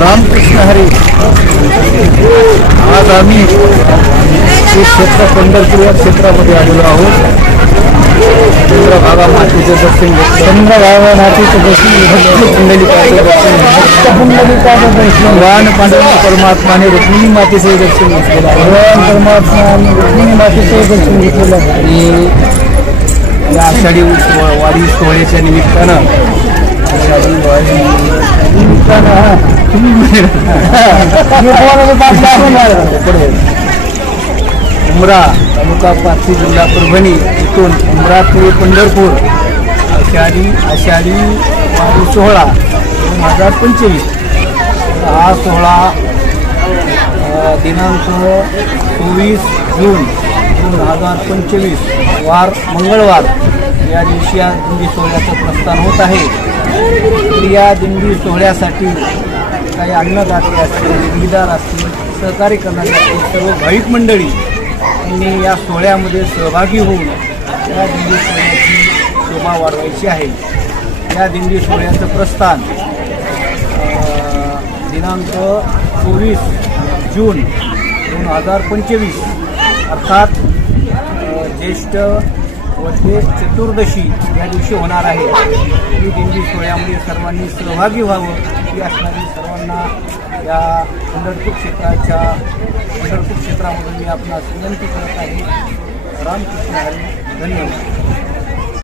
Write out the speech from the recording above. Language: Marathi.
रामकृष्ण हरी। आज आम्ही श्री क्षेत्र पंढरपूर या क्षेत्रामध्ये आलेलो आहोत. चंद्रभागा मातेचे दर्शन चंद्रभागा मातेचं दर्शन पुंडलिकाचं दर्शन भक्त पुंडलिकाचं दर्शन भगवान पांडुरंग परमात्माने रुक्मिणी मातेचे दर्शन घेतलेलं आहे. भगवान परमात्मा आणि रुक्मिणी मातेचे दर्शन घेतलेलं आहे. आणि या आषाढी वारी सोहळ्याच्या निमित्तानं आषाढी वारी निमित्तानं उमरा तालुका पाथरी जिल्हा परभणी इथून उमरा ते पंढरपूर. आषाढी आषाढी वारी सोहळा दोन हजार पंचवीस. हा सोहळा दिनांक चोवीस जून दोन हजार पंचवीस वार मंगळवार. या दिवशी या दिंडी सोहळ्याचं प्रस्थान होत आहे. या दिंडी सोहळ्यासाठी काही अन्नदाते असतील दिगदार असतील सहकार्य करणारे असतील सर्व भाविक मंडळी यांनी या सोहळ्यामध्ये सहभागी होऊन या दिंडी सोहळ्याची शोभा वाढवायची आहे. या दिंडी सोहळ्याचं प्रस्थान दिनांक चोवीस जून दोन हजार पंचवीस अर्थात ज्येष्ठ व ते चतुर्दशी या दिवशी होणार आहे. ही दिंडी सोहळ्यामध्ये सर्वांनी सहभागी व्हावं ही असणारी सर्वांना या पंढरपूर क्षेत्राच्या पंढरपूर क्षेत्रामधून मी आपणास विनंती करत आहे. रामकृष्ण हरी धन्यवाद.